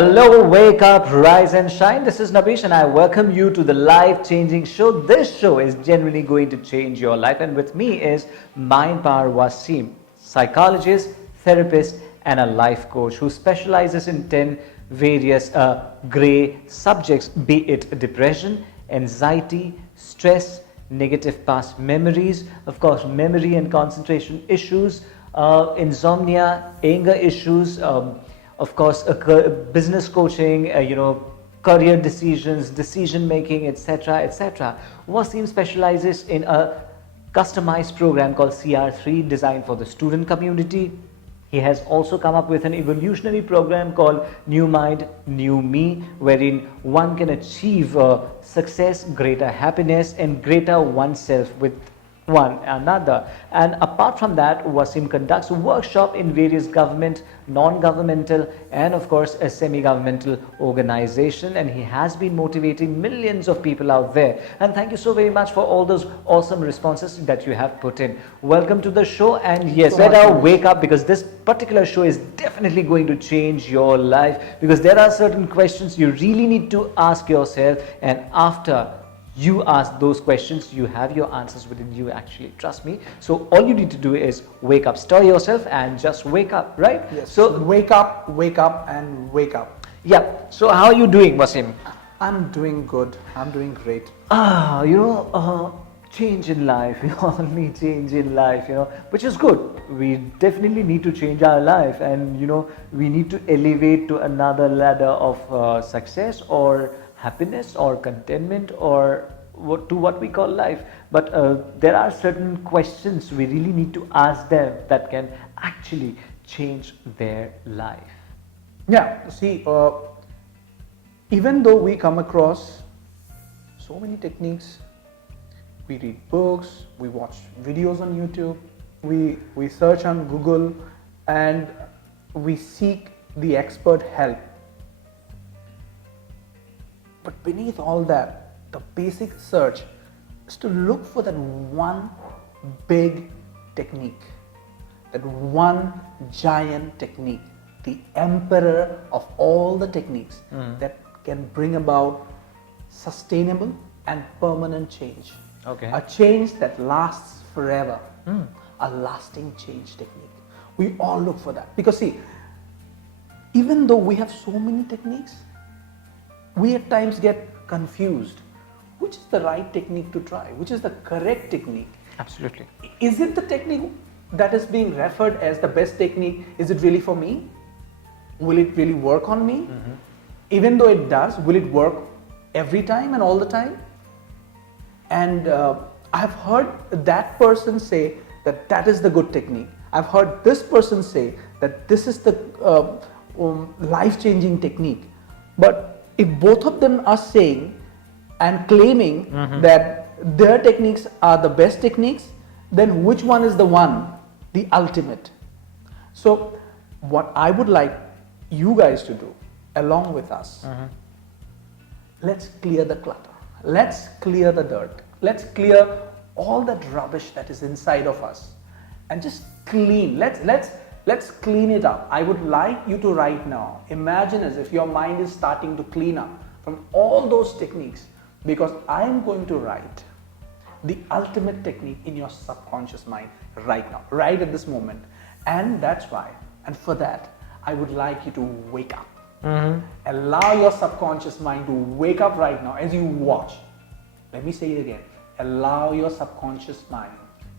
Hello, wake up, rise and shine. This is Nabish and I welcome you to the life-changing show. This show is genuinely going to change your life, and with me is Mind Power Wasim, psychologist, therapist and a life coach who specializes in 10 various grey subjects, be it depression, anxiety, stress, negative past memories, of course memory and concentration issues, insomnia, anger issues, of course business coaching, career decisions, decision making, etc., etc. Wasim specializes in a customized program called CR3 designed for the student community. He has also come up with an evolutionary program called New Mind, New Me, wherein one can achieve success, greater happiness and greater oneself with one another. And apart from that, Wasim conducts workshops in various government, non-governmental and of course a semi-governmental organization, and he has been motivating millions of people out there. And thank you so very much for all those awesome responses that you have put in. Welcome to the show, and yes, better wake up, because this particular show is definitely going to change your life, because there are certain questions you really need to ask yourself, and after you ask those questions, you have your answers within you, actually, trust me. So all you need to do is wake up, stir yourself and just wake up, right? Yes. So wake up and wake up. Yeah. So how are you doing, Wasim? I'm doing good. I'm doing great. Change in life, only change in life, which is good. We definitely need to change our life, and we need to elevate to another ladder of success or happiness or contentment, or what we call life. But there are certain questions we really need to ask them that can actually change their life. Yeah, see, even though we come across so many techniques, we read books, we watch videos on YouTube, we search on Google, and we seek the expert help. But beneath all that, the basic search is to look for that one big technique, that one giant technique, the emperor of all the techniques that can bring about sustainable and permanent change. Okay. A change that lasts forever, a lasting change technique. We all look for that, because see, even though we have so many techniques, we at times get confused. Which is the right technique to try? Which is the correct technique? Absolutely. Is it the technique that is being referred as the best technique? Is it really for me? Will it really work on me? Even though it does, will it work every time and all the time? And I've heard that person say that that is the good technique. I've heard this person say that this is the life-changing technique. But if both of them are saying and claiming that their techniques are the best techniques, then which one is the one, the ultimate? So what I would like you guys to do along with us, let's clear the clutter, let's clear the dirt, let's clear all that rubbish that is inside of us and just clean. Let's clean it up. I would like you to right now imagine as if your mind is starting to clean up from all those techniques, because I am going to write the ultimate technique in your subconscious mind right now, right at this moment. And that's why, and for that, I would like you to wake up. Allow your subconscious mind to wake up right now as you watch. Let me say it again. Allow your subconscious mind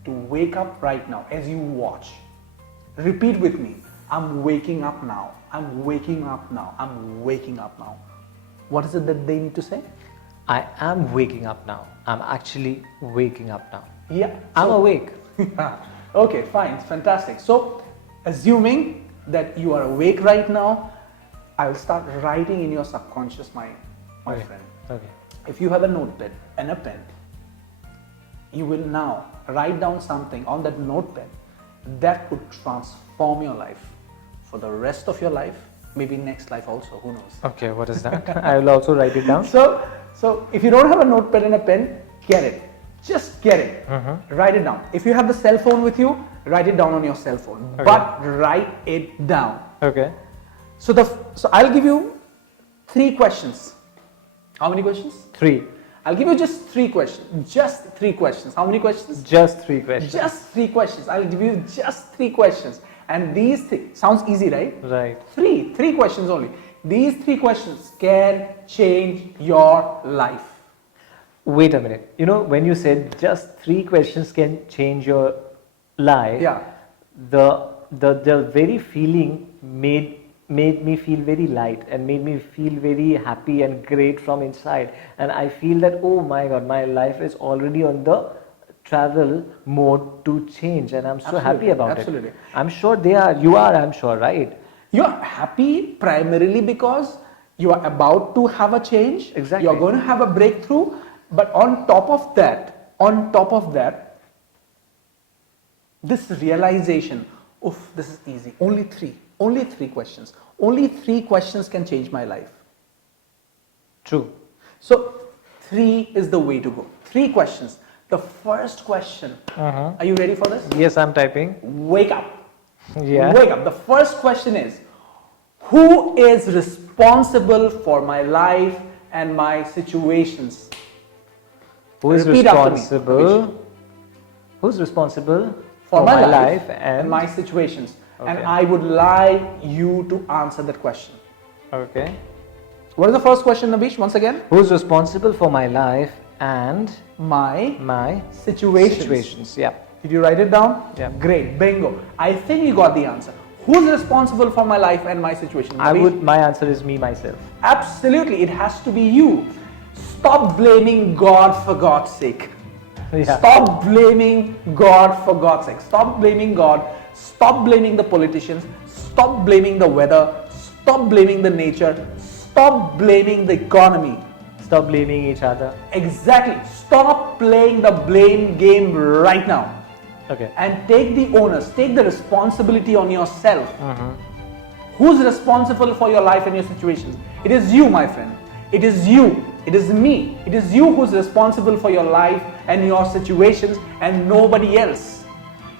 to wake up right now as you watch. Repeat with me. I'm waking up now. I'm waking up now. I'm waking up now. What is it that they need to say? I am waking up now. I'm actually waking up now. Yeah. I'm awake. Okay, fine. Fantastic. So, assuming that you are awake right now, I'll start writing in your subconscious mind, my friend. Okay. If you have a notepad and a pen, you will now write down something on that notepad that could transform your life for the rest of your life, maybe next life also, who knows. Okay, what is that? I will also write it down. So if you don't have a notepad and a pen, get it. Just get it. Write it down. If you have the cell phone with you, write it down on your cell phone. Okay. But write it down. Okay. So I'll give you 3 questions. How many questions? 3. I'll give you just 3 questions. Just 3 questions. How many questions? Just 3 questions. Just 3 questions. I'll give you just 3 questions. And these 3, sounds easy, right? Right. 3 questions only. These 3 questions can change your life. Wait a minute. You know, when you said just 3 questions can change your life, Yeah. the very feeling made me feel very light and made me feel very happy and great from inside, and I feel that, oh my God, my life is already on the travel mode to change, and I'm so happy about absolutely. it. I'm sure you are, I'm sure, right? You're happy primarily because you are about to have a change. Exactly. You're going to have a breakthrough, but on top of that, this realization, oof, this is easy. Only 3 questions. Only 3 questions can change my life. True. So 3 is the way to go. 3 questions. The first question, are you ready for this? Yes, I'm typing. Wake up. Yeah. Wake up. The first question is, who is responsible for my life and my situations? Who is Repeat after me. responsible? Who's responsible For my life and my situations. Okay. And I would like you to answer that question. Okay. What is the first question, Nabish? Once again. Who's responsible for my life and My situations? situations. Yeah. Did you write it down? Yeah. Great. Bingo. I think you got the answer. Who's responsible for my life and my situation? Nabish? My answer is me, myself. Absolutely. It has to be you. Stop blaming God for God's sake. Yeah. Stop blaming God for God's sake. Stop blaming God. Stop blaming the politicians. Stop blaming the weather. Stop blaming the nature. Stop blaming the economy. Stop blaming each other. Exactly. Stop playing the blame game right now. Okay. And take the onus, take the responsibility on yourself. Who's responsible for your life and your situations? It is you, my friend. It is you. It is me. It is you who's responsible for your life and your situations, and nobody else.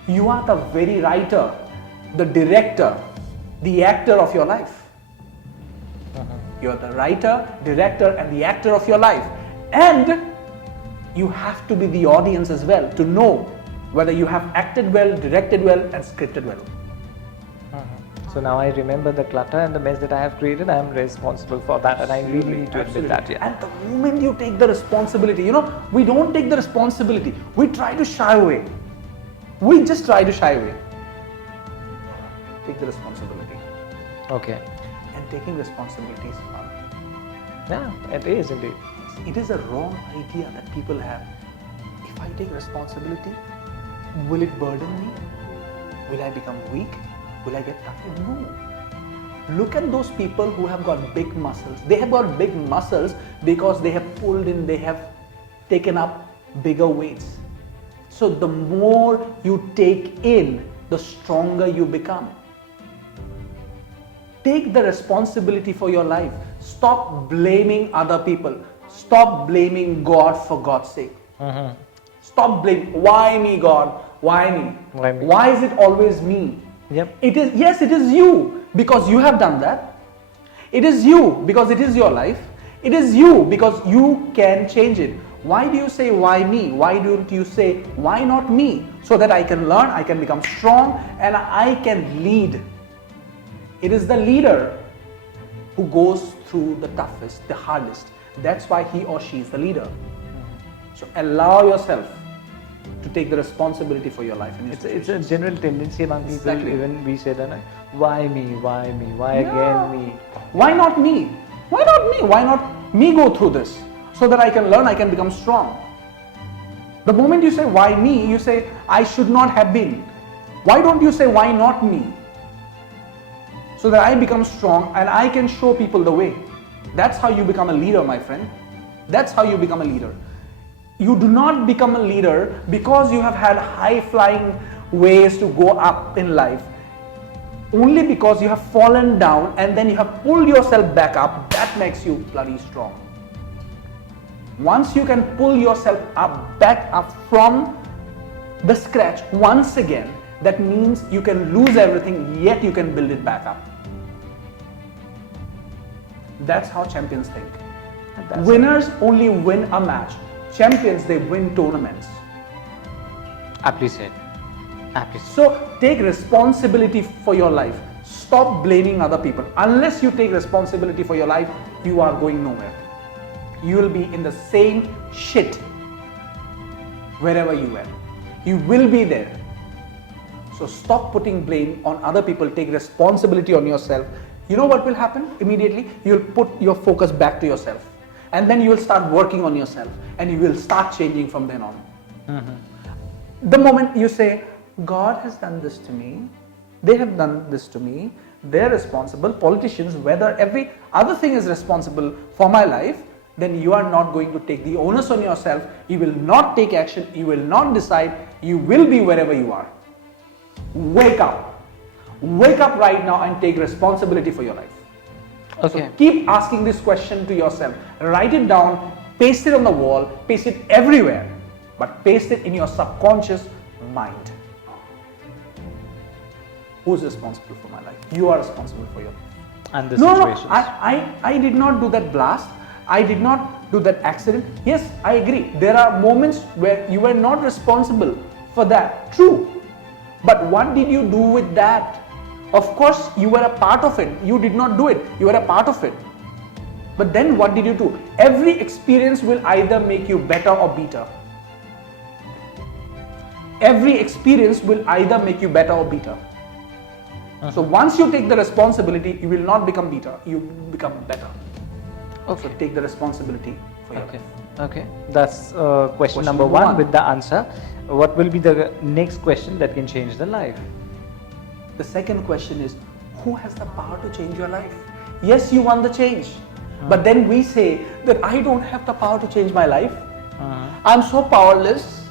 You are the very writer, the director, the actor of your life. You're the writer, director, and the actor of your life. And you have to be the audience as well to know whether you have acted well, directed well, and scripted well. So now I remember the clutter and the mess that I have created. I am responsible for that, and I really need to admit that. Yeah. And the moment you take the responsibility, we don't take the responsibility. We try to shy away. We just try to shy away. Take the responsibility. Okay. And taking responsibility is fun. Yeah, it is indeed. It is a wrong idea that people have. If I take responsibility, will it burden me? Will I become weak? Will I get tired? No. Look at those people who have got big muscles. They have got big muscles because they have pulled in, they have taken up bigger weights. So the more you take in, the stronger you become. Take the responsibility for your life. Stop blaming other people. Stop blaming God for God's sake. Stop blaming. Why me, God? Why me? Why me? Why is it always me? Yep. It is you because you have done that. It is you because it is your life. It is you because you can change it. Why do you say why me? Why don't you say why not me? So that I can learn, I can become strong, and I can lead. It is the leader who goes through the toughest, the hardest. That's why he or she is the leader. So allow yourself to take the responsibility for your life. And It's a general tendency among people. Exactly. Even we say that, why me? Why me? Why Yeah. again me? Why not me? Why not me? Why not me go through this so that I can learn, I can become strong? The moment you say why me, you say I should not have been. Why don't you say why not me? So that I become strong and I can show people the way. That's how you become a leader, my friend. That's how you become a leader. You do not become a leader because you have had high-flying ways to go up in life. Only because you have fallen down and then you have pulled yourself back up, that makes you bloody strong. Once you can pull yourself back up from the scratch once again, that means you can lose everything, yet you can build it back up. That's how champions think. That's Winners only win a match. Champions, they win tournaments. aptly said. Aptly said. So take responsibility for your life. Stop blaming other people. Unless you take responsibility for your life, you are going nowhere. You will be in the same shit wherever you are. You will be there. So stop putting blame on other people. Take responsibility on yourself. You know what will happen immediately? You will put your focus back to yourself. And then you will start working on yourself. And you will start changing from then on. The moment you say, God has done this to me, they have done this to me, they're responsible, politicians, whether every other thing is responsible for my life, then you are not going to take the onus on yourself, you will not take action, you will not decide, you will be wherever you are. Wake up. Wake up right now and take responsibility for your life. Okay. So keep asking this question to yourself. Write it down, paste it on the wall, paste it everywhere, but paste it in your subconscious mind. Who's responsible for my life? You are responsible for your life. And the No, situations. I did not do that blast. I did not do that accident. Yes, I agree. There are moments where you were not responsible for that. True. But what did you do with that? Of course, you were a part of it. You did not do it. You were a part of it. But then what did you do? Every experience will either make you better or bitter. Every experience will either make you better or bitter. So once you take the responsibility, you will not become bitter. You become better. Okay. So take the responsibility for your Okay. life. Okay. That's question Question number number one one. with the answer. What will be the next question that can change the life? The second question is, who has the power to change your life? Yes, you want the change. But then we say that I don't have the power to change my life. I'm so powerless.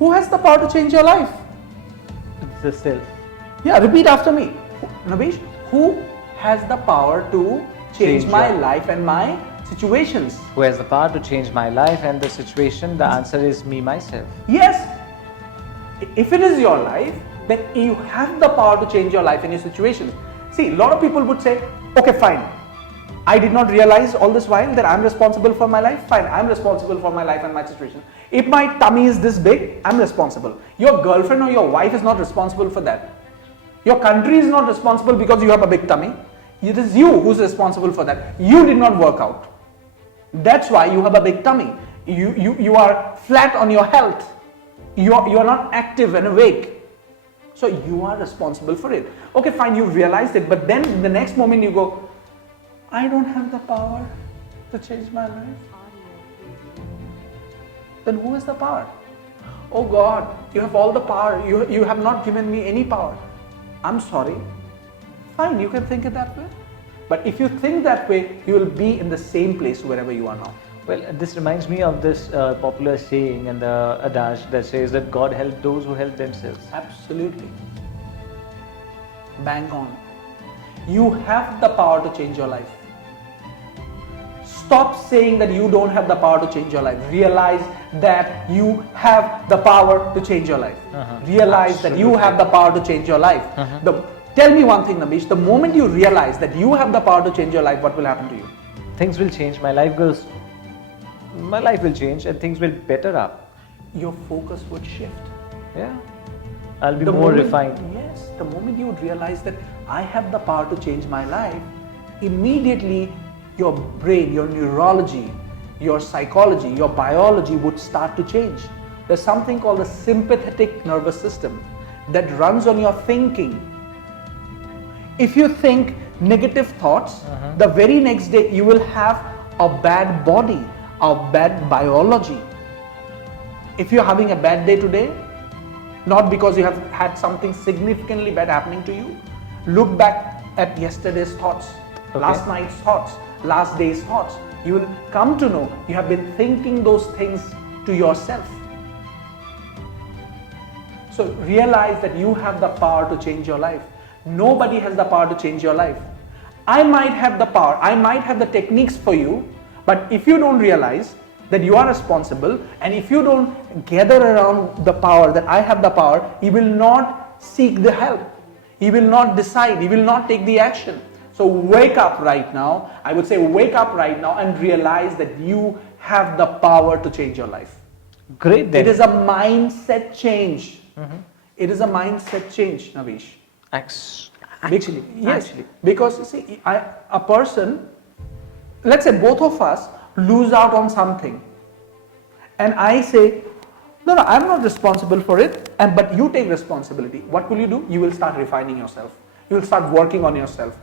Who has the power to change your life? It's the self. Yeah, repeat after me. Nabish, who has the power to change Change my your- life and my situations? Who has the power to change my life and the situation? The answer is me, myself. Yes. If it is your life, then you have the power to change your life and your situations. See, a lot of people would say, okay, fine. I did not realize all this while that I'm responsible for my life. Fine, I'm responsible for my life and my situation. If my tummy is this big, I'm responsible. Your girlfriend or your wife is not responsible for that. Your country is not responsible because you have a big tummy. It is you who's responsible for that. You did not work out. That's why you have a big tummy. You are flat on your health. You are not active and awake. So you are responsible for it. Okay, fine, you realized it, but then the next moment you go, I don't have the power to change my life. Then who has the power? Oh God, you have all the power. You have not given me any power. I'm sorry. Fine, you can think it that way. But if you think that way, you will be in the same place wherever you are now. Well, this reminds me of this popular saying and the adage that says that God helps those who help themselves. Absolutely. Bang on. You have the power to change your life. Stop saying that you don't have the power to change your life. Realize that you have the power to change your life. Realize that you have the power to change your life. Tell me one thing, Nabish. The moment you realize that you have the power to change your life, what will happen to you? Things will change. My life will change and things will better up. Your focus would shift. Yeah. I'll be The more moment- refined. Yes, the moment you would realize that I have the power to change my life, immediately your brain, your neurology, your psychology, your biology would start to change. There's something called the sympathetic nervous system that runs on your thinking. If you think negative thoughts, the very next day you will have a bad body, a bad biology. If you're having a bad day today, not because you have had something significantly bad happening to you, look back at yesterday's thoughts, last night's thoughts, last day's thoughts. You will come to know you have been thinking those things to yourself. So realize that you have the power to change your life. Nobody has the power to change your life. I might have the power, I might have the techniques for you, but if you don't realize that you are responsible, and if you don't gather around the power that I have the power, you will not seek the help. You will not decide, you will not take the action. So wake up right now. I would say wake up right now and realize that you have the power to change your life. Great then. It is a mindset change. It is a mindset change, Navish. Actually, Yes, because you see, a person, let's say both of us lose out on something, and I say, no, I'm not responsible for it, but you take responsibility. What will you do? You will start refining yourself. You will start working on yourself.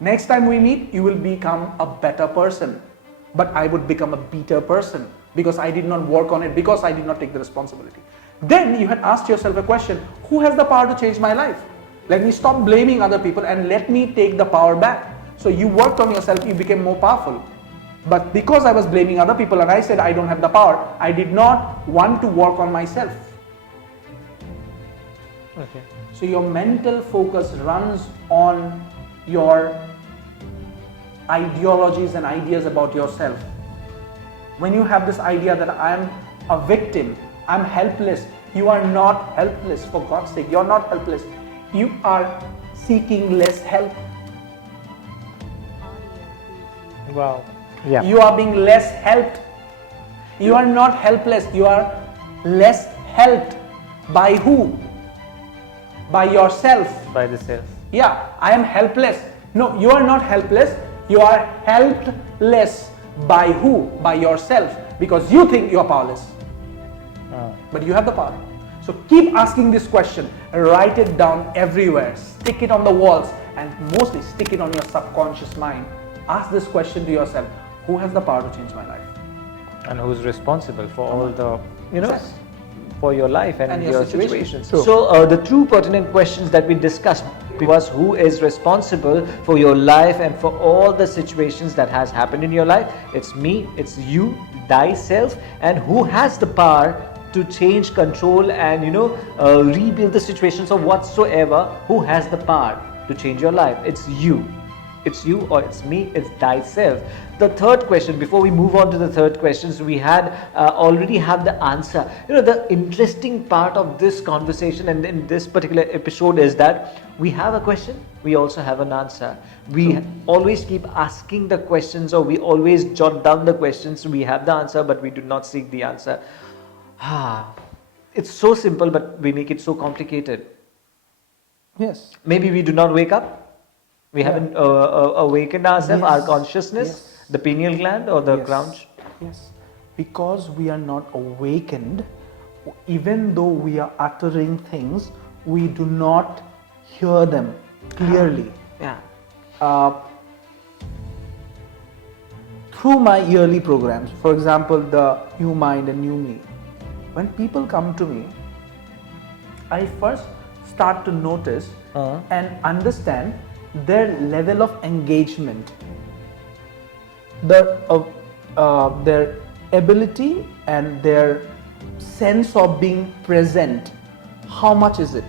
Next time we meet, you will become a better person, but I would become a better person because I did not work on it, because I did not take the responsibility. Then you had asked yourself a question, who has the power to change my life? Let me stop blaming other people and let me take the power back. So you worked on yourself, you became more powerful. But because I was blaming other people and I said I don't have the power, I did not want to work on myself. Okay. So your mental focus runs on your ideologies and ideas about yourself. When you have this idea that I'm a victim, I'm helpless, you are not helpless, for God's sake, you're not helpless. You are seeking less help. Wow. Yeah. You are being less helped. You are not helpless, you are less helped. By who? By yourself. By the self. Yeah, I am helpless. No, you are not helpless, you are helpless. By who? By yourself, because you think you are powerless. But you have the power. So keep asking this question, write it down everywhere, stick it on the walls, and mostly stick it on your subconscious mind. Ask this question to yourself, who has the power to change my life? And who's responsible for all the, for your life and your your situation. situations. So the two pertinent questions that we discussed was, who is responsible for your life and for all the situations that has happened in your life? It's me, it's you, thyself. And who has the power to change, control, and rebuild the situations or whatsoever? Who has the power to change your life? It's you. It's you, or it's me, it's thyself. The third question, before we move on to the third questions, we had already have the answer. The interesting part of this conversation and in this particular episode is that we have a question, we also have an answer. We always keep asking the questions, or we always jot down the questions. We have the answer, but we do not seek the answer. It's so simple, but we make it so complicated. Yes. Maybe we do not wake up. We haven't awakened ourselves, our consciousness, the pineal gland or the crown. Yes, because we are not awakened, even though we are uttering things, we do not hear them clearly. Through my yearly programs, for example, the New Mind and New Me, when people come to me, I first start to notice and understand their level of engagement, their ability and their sense of being present. How much is it?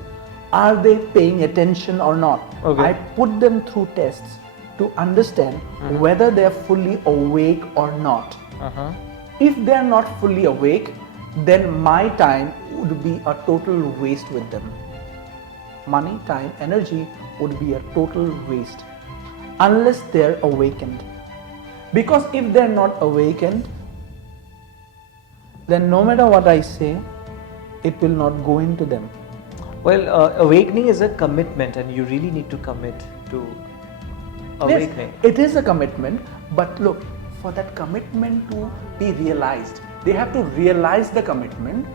Are they paying attention or not? Okay. I put them through tests to understand whether they are fully awake or not. If they are not fully awake, then my time would be a total waste with them. Money, time, energy would be a total waste unless they're awakened. Because if they're not awakened, then no matter what I say, it will not go into them. Well, awakening is a commitment, and you really need to commit to awakening. Yes, it is a commitment, but look, for that commitment to be realized, they have to realize the commitment.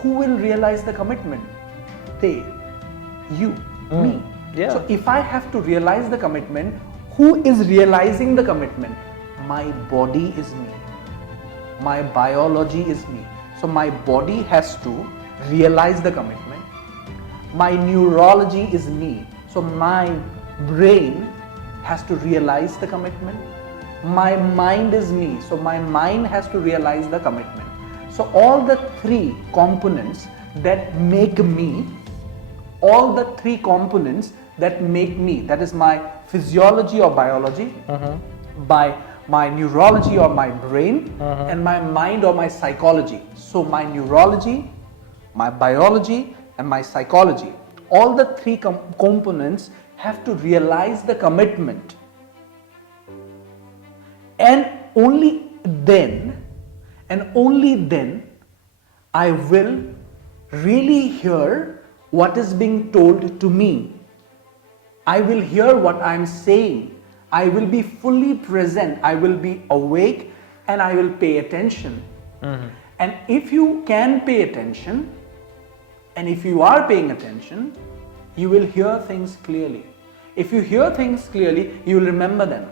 Who will realize the commitment? They, you, me. Yeah. So if I have to realize the commitment, who is realizing the commitment? My body is me. My biology is me. So my body has to realize the commitment. My neurology is me. So my brain has to realize the commitment. My mind is me. So my mind has to realize the commitment. So all the three components that make me, that is my physiology or biology, by my neurology or my brain, and my mind or my psychology. So my neurology, my biology, and my psychology, all the three components have to realize the commitment. And only then, I will really hear what is being told to me. I will hear what I am saying. I will be fully present. I will be awake and I will pay attention. And if you can pay attention, and if you are paying attention, you will hear things clearly. If you hear things clearly, you will remember them.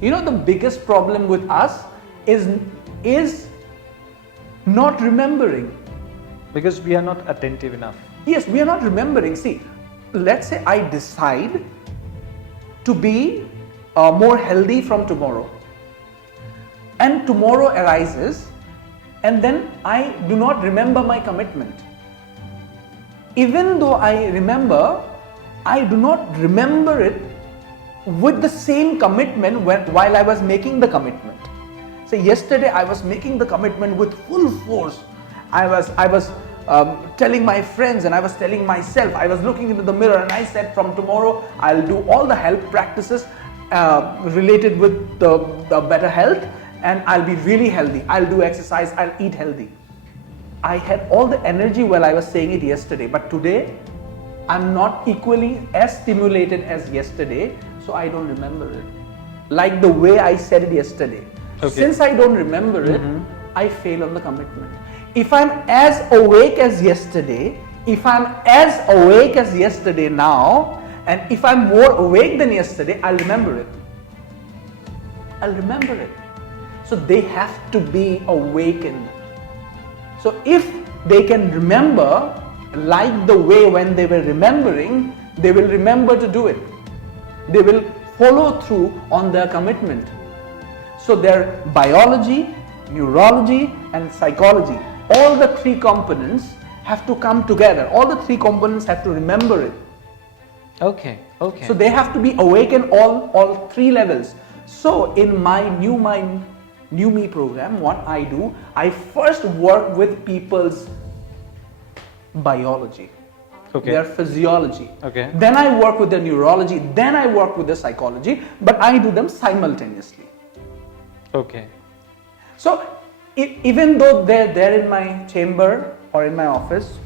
You know, the biggest problem with us is not remembering. Because we are not attentive enough. Yes, we are not remembering. See, let's say I decide to be more healthy from tomorrow. And tomorrow arises, and then I do not remember my commitment. Even though I remember, I do not remember it with the same commitment while I was making the commitment. So yesterday I was making the commitment with full force. I was telling my friends and I was telling myself, I was looking into the mirror and I said, from tomorrow I'll do all the health practices related with the better health, and I'll be really healthy. I'll do exercise, I'll eat healthy. I had all the energy while I was saying it yesterday, but today I'm not equally as stimulated as yesterday, so I don't remember it. Like the way I said it yesterday. Okay. Since I don't remember it, I fail on the commitment. If I'm as awake as yesterday, now, and if I'm more awake than yesterday, I'll remember it. So they have to be awakened. So if they can remember like the way when they were remembering, they will remember to do it. They will follow through on their commitment. So their biology, neurology and psychology, all the three components have to come together. All the three components have to remember it. Okay. So they have to be awakened all three levels. So in my New Mind, New Me program, what I do, I first work with people's biology, their physiology. Okay. Then I work with their neurology, then I work with their psychology, but I do them simultaneously. Okay. So even though they're there in my chamber or in my office,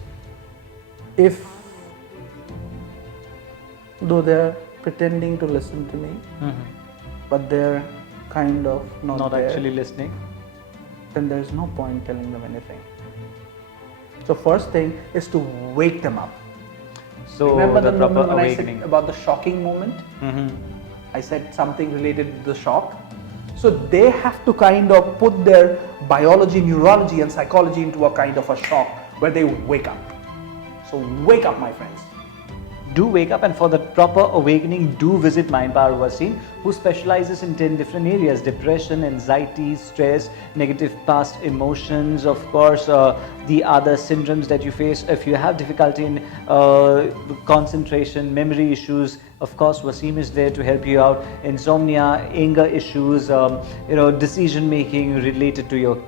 though they're pretending to listen to me, but they're kind of not there, actually listening, then there's no point telling them anything. So first thing is to wake them up. So remember the the proper moment when awakening. I said about the shocking moment? I said something related to the shock. So they have to kind of put their biology, neurology and psychology into a kind of a shock where they wake up. So wake up, my friends. Do wake up, and for the proper awakening, do visit Mind Power Wasim, who specializes in 10 different areas: depression, anxiety, stress, negative past emotions, of course, the other syndromes that you face. If you have difficulty in concentration, memory issues, of course, Wasim is there to help you out. Insomnia, anger issues, decision making related to your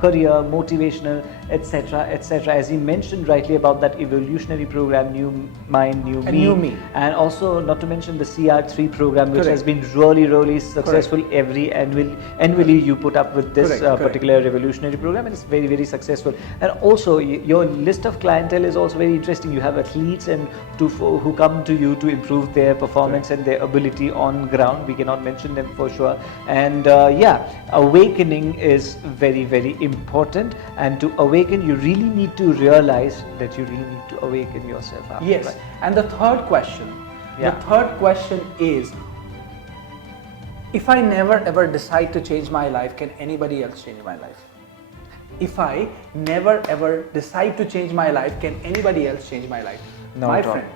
career, motivational, etc., etc. As he mentioned rightly about that evolutionary program, New Mind, New Me, and also not to mention the CR3 program, which has been really successful. Annually you put up with this particular revolutionary program, and it's very successful. And also your list of clientele is also very interesting. You have athletes and who come to you to improve their performance and their ability on ground. We cannot mention them for sure. And awakening is very important, and to awaken you really need to realize that you really need to awaken yourself up. Yes. Right? And the third question is, if I never ever decide to change my life, can anybody else change my life? If I never ever decide to change my life, can anybody else change my life? No, my friend,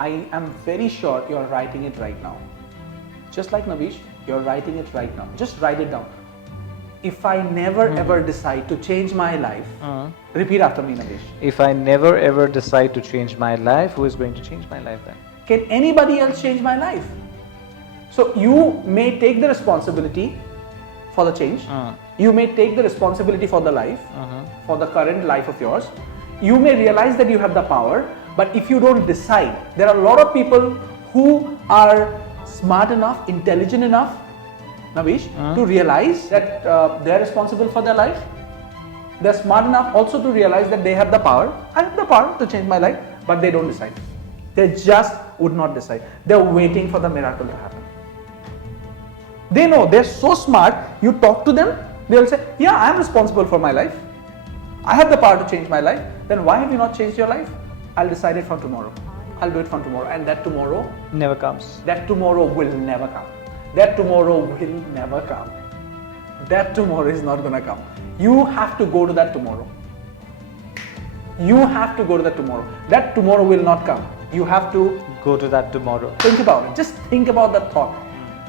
I am very sure you're writing it right now. Just like Nabish, you're writing it right now. Just write it down. If I never ever decide to change my life, repeat after me, Nabish. If I never ever decide to change my life, who is going to change my life then? Can anybody else change my life? So you may take the responsibility for the change. You may take the responsibility for the life, for the current life of yours. You may realize that you have the power, But if you don't decide, there are a lot of people who are smart enough, intelligent enough, Navish, to realize that they are responsible for their life. They're smart enough also to realize that they have the power. I have the power to change my life, but they don't decide. They just would not decide. They're waiting for the miracle to happen. They know, they're so smart, you talk to them, they'll say, yeah, I'm responsible for my life. I have the power to change my life. Then why have you not changed your life? I'll decide it from tomorrow. I'll do it from tomorrow. And that tomorrow never comes. That tomorrow will never come. That tomorrow will never come. That tomorrow is not going to come. You have to go to that tomorrow. You have to go to that tomorrow. That tomorrow will not come. You have to go to that tomorrow. Think about it. Just think about that thought.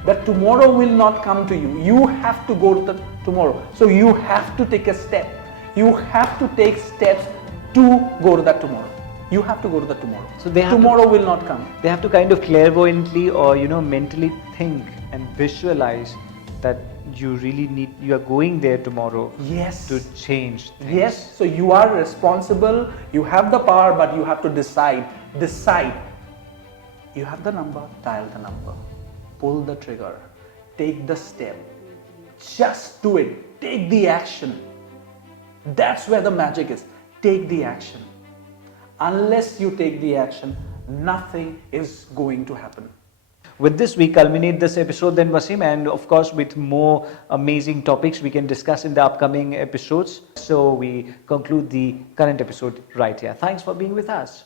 That tomorrow will not come to you. You have to go to the tomorrow. So you have to take a step. You have to take steps to go to that tomorrow. You have to go to that tomorrow. So tomorrow will not come. They have to kind of clairvoyantly or mentally think and visualize that you are going there tomorrow. Yes. To change things. Yes. So you are responsible. You have the power, but you have to decide. Decide. You have the number. Dial the number. Pull the trigger. Take the step. Just do it. Take the action. That's where the magic is. Take the action. Unless you take the action, nothing is going to happen. With this, we culminate this episode then, Wasim, and of course with more amazing topics we can discuss in the upcoming episodes. So we conclude the current episode right here. Thanks for being with us.